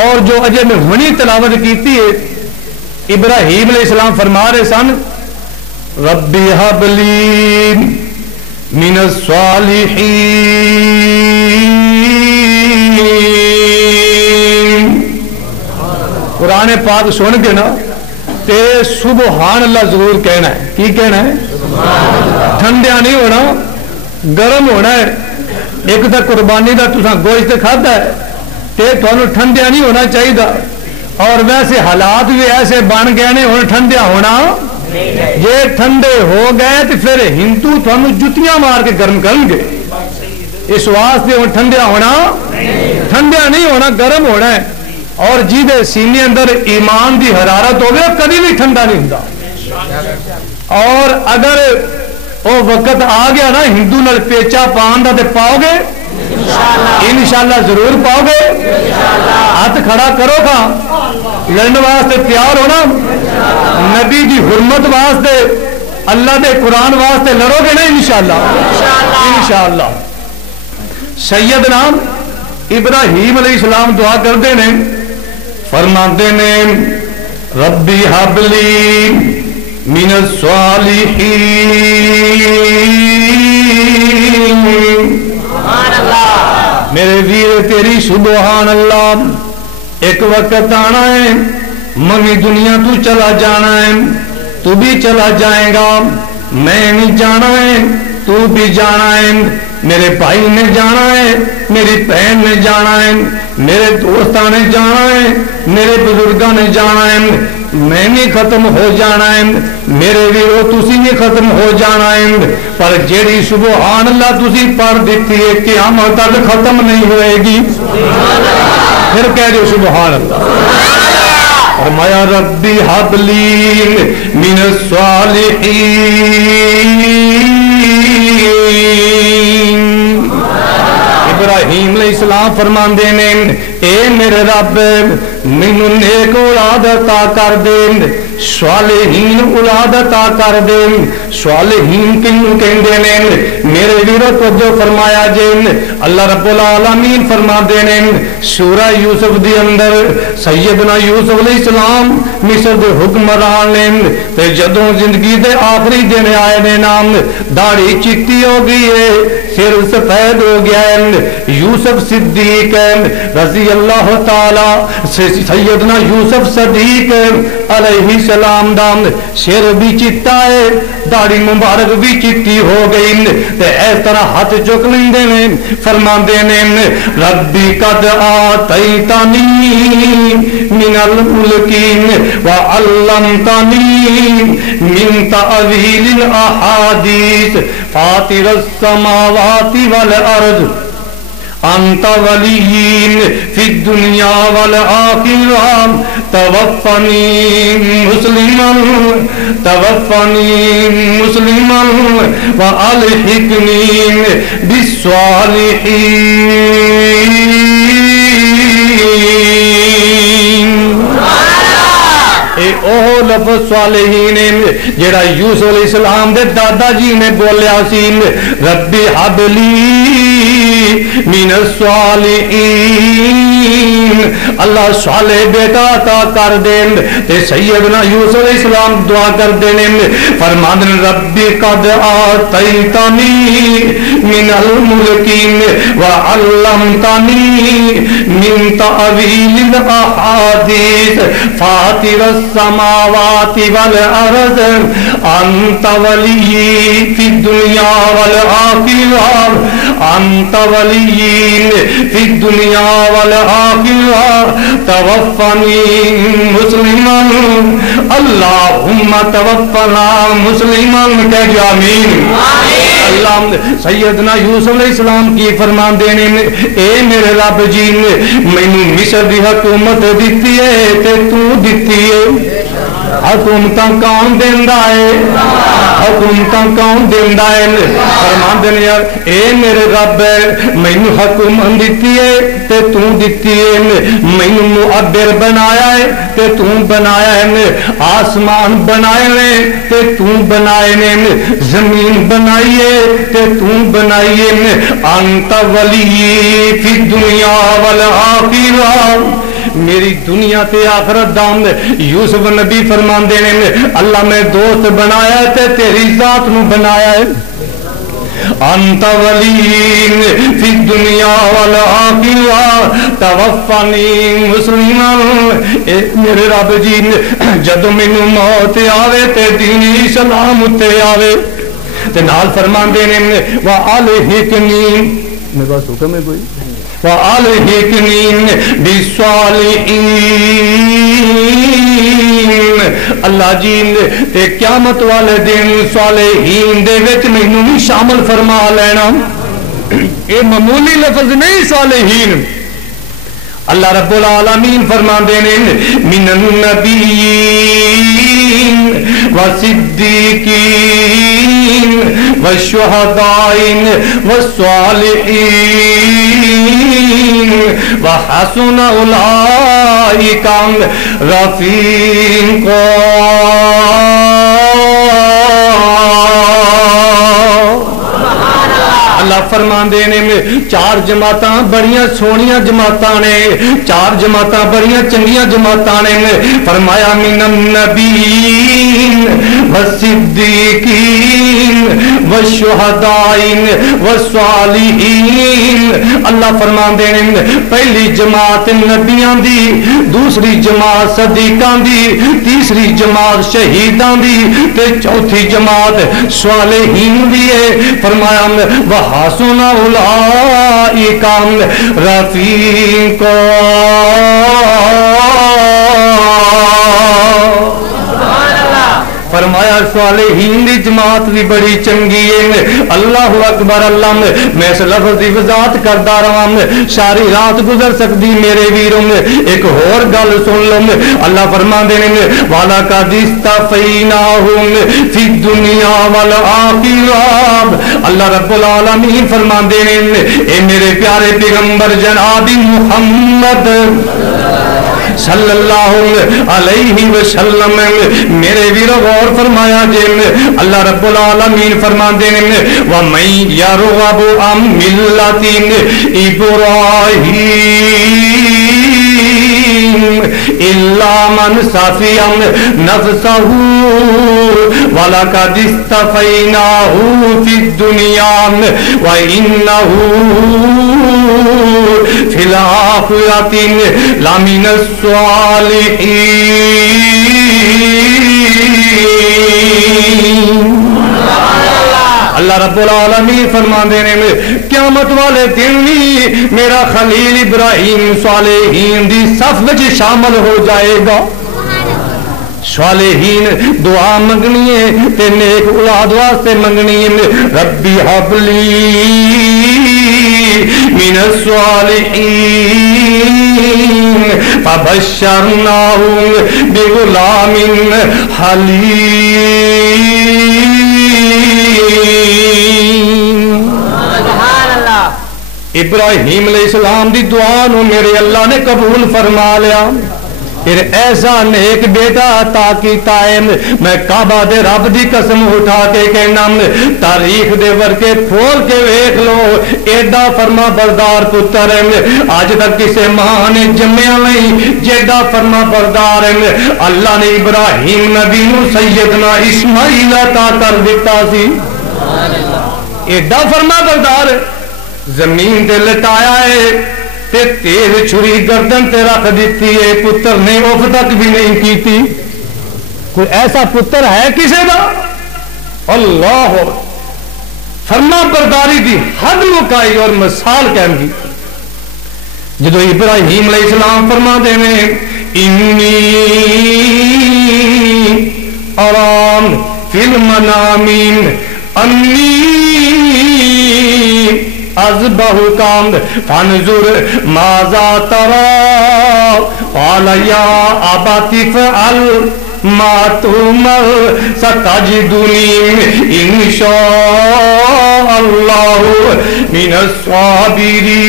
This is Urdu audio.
اور جو اجے میں ہنی تلاوت کیتی ہے ابراہیم علیہ السلام فرما رہے سن ربی حب لی من الصالحین. قرآن پاک سن کے نا تے سبحان اللہ ضرور کہنا ہے. کی کہنا ہے؟ ٹھنڈیا نہیں ہونا، گرم ہونا ہے. ایک تو قربانی کا تسا گوشت کھادا ہے تے تھانوں ٹھنڈیا نہیں ہونا چاہیے. اور ویسے حالات بھی ایسے بن گئے نے ہن ٹھنڈیا ہونا جے ٹھنڈے ہو گئے تو پھر ہندو تھانوں جتیاں مار کے گرم کرن گے. اس واسطے ہن ٹھنڈیا ہونا، ٹھنڈیا نہیں ہونا، گرم ہونا ہے. اور جیدے سینے اندر ایمان دی حرارت ہوگی کبھی بھی ٹھنڈا نہیں ہوتا. اور اگر وہ وقت آ گیا نا ہندو نال پیچا پان دا تے پاؤ گے انشاءاللہ ضرور پاؤ گے. ہاتھ کھڑا کرو گا لڑنے واسطے تیار ہونا. نبی دی حرمت واسطے اللہ دے قرآن واسطے لڑو گے نا انشاءاللہ انشاءاللہ. سیدنا ابراہیم علیہ السلام دعا کرتے ہیں فرماتے ہیں ربی حب لی من الصالحین. میرے ویر تیری سبحان اللہ. ایک وقت آنا ہے منگی دنیا تو چلا جانا ہے، تو بھی چلا جائے گا، میں بھی جانا ہے، تو بھی جانا ہے، میرے بھائی نے جانا ہے، میری بہن نے جانا ہے، میرے دوستوں نے جانا ہے، میرے بزرگوں نے جانا ہے. میں بھی ختم ہو جانا ہے، میرے ویرو تسی بھی ختم ہو جانا ہے. پر جیڑی سبحان اللہ تسی پڑھ دیتی ہے قیامت تک ختم نہیں ہوئے گی. پھر کہہ دو سبحان اللہ. فرمایا ربی حب لی من الصالحین. ابراہیم علیہ السلام فرماندے نے اے میرے رب مینوں نیک اولاد عطا کر دے، صالحین اولاد عطا کر دے. صالحین کینوں کہندے نے میرے ویرو توجہ فرمایا جے. اللہ رب العالمین فرماندے نے سورہ یوسف دی اندر سیدنا یوسف علیہ السلام مصر دے حکمران نے تے جدوں زندگی دے آخری دن آئے نے نام داڑھی چٹی ہو گئی ہے، سر سفید ہو گیا ہے. یوسف صدیق رضی اللہ تعالی سیدنا یوسف صدیق علیہ السلام دام سر بھی چٹا ہے، داڑھی مبارک بھی چٹی ہو گئی. تے اس طرح ہاتھ چک لیندے نے فرماندے نے ربی قد آتیتنی من الملک وعلمتنی من تأویل الاحادیث فاطر السماوات والارض انت ولی فی الدنیا والآخرہ توفنی مسلما والحقنی بالصالحین. اوہ لفظ صالحین جڑا یوسف علیہ السلام دے دادا جی نے بولیا سی ربی حب لی من الصالحین. اللہ صالح بیٹا عطا کر دین. تے سیدنا یوسف علیہ السلام دعا کر دینے فرماندن ربی قد آتیتنی من الملک وعلمتنی من تأویل الاحادیث فاطر السماوات والارض انت ولی فی الدنیا والآخرہ انت ولی فی الدنیا والآخرہ توفنی مسلما اللہم توفنا مسلما. کہہ جو آمین. اللہ سیدنا یوسف علیہ السلام کی فرمان دینے اے میرے رب جی مینوں مصر دی حکومت دیتی ہے تے تو دیتی ہے. حکومتاں کون دیندا ہے؟ حکومتاں کون دیندا ہے؟ فرمان دینے یار اے میرے رب مینوں حکومت دیتی ہے تے تو دیتی ہے. مینوں معبر بنایا ہے تے تو بنایا ہے. آسمان بنائے نے تے تو بنائے نے. زمین بنائی ہے تے تو بنائی ہے. انت ولی فی الدنیا والآخرہ میری دنیا تے آخرت دام یوسف نبی فرماندے نے اللہ میں دوست بنایا ہے تے تیری ذات نو بنایا ہے انت ولین فی الدنیا والآخرہ توفنی مسلما میرے رب جی جدو مینوں موت آوے تے دین اسلام تے آوے تے نال فرماندے نے وَعَلْحِقْنِي میرے پاس حکم ہے کوئی وَعَلْحِقْنِي بِالصَّالِحِينَ اللہ جی تے قیامت والے دن صالحین دے وچ مینوں بھی شامل فرما لینا اے معمولی لفظ نہیں صالحین اللہ رب العالمین فرماندے نے من النبیین والصدیقین والشہداء والصالحین وحسن اولئک رفیقا اللہ فرماندے نے چار جماعتاں بڑیاں سونیاں جماعتاں نے چار جماعتاں بڑیاں چنگیاں جماعتاں نے فرمایا من النبیین والصدیقین والشہداء والصالحین اللہ فرماندے نے پہلی جماعت نبیاں دی دوسری جماعت صدیقاں دی تیسری جماعت شہیداں دی تے چوتھی جماعت صالحین دی ہے فرمایا وحسن اولئک رفیقا فرمایا صالحین دی جماعت بھی بڑی چنگی ہے اللہ اکبر اللہ میں اس لفظ دی وضاحت کردا رہا ساری رات گزر سکتی میرے ویروں ایک اور گل سن لو اللہ فرماندے نے والا قد استفیناہم فی الدنیا والآخرہ اللہ رب العالمین فرماندے نے اے میرے پیارے پیغمبر جناب محمد صلی اللہ علیہ وسلم میرے ویرو غور فرمایا جے اللہ رب العالمین فرماندے نے وَمَن يَرْغَبُ عَن مِّلَّةِ إِبْرَاهِيمَ إِلَّا مَنْ سَفِيَ نَفْسَهُ وَلَقَدِ اسْتَفَيْنَاهُ فِي الدُّنْيَا وَإِنَّهُ فِي الْآخِرَةِ لَمِنَ اللہ رب العالمین فرماندے نے قیامت والے دن بھی میرا خلیل ابراہیم صالحین دی صف وچ شامل ہو جائے گا صالحین دعا منگنی ہے تے نیک اولاد واسطے منگنی ہے ربی حب لی من الصالحین فبشرناہم بغلام حلیم ابراہیم علیہ السلام دی دعا نو میرے اللہ نے قبول فرما لیا پھر ایسا نیک بیٹا عطا کیتا ہے میں کعبہ دے رب دی قسم اٹھا کے کہنا تاریخ دے ورکے کھول کے ویکھ لو ایڈا فرما بردار پتر ہے آج تک کسے ماں نے جمیا نہیں جیڈا فرما بردار ہے اللہ نے ابراہیم نبی نو سیدنا اسماعیل عطا کر دیتا سی ایڈا فرما بردار زمین تے لٹایا ہے تے تیز چھری گردن تے رکھ دیتی ہے پتر نے اف تک بھی نہیں کیتی کوئی ایسا پتر ہے کسے دا اللہ فرما برداری دی حد مکائی اور مثال کہیں گی جدو ابراہیم علیہ السلام فرما دے میں انی ارام فی المنامین انی ازبہ کام فانظر ماذا ترى قال یا ابتی فعل ما تؤمر ستجدنی انشاء اللہ من الصابرین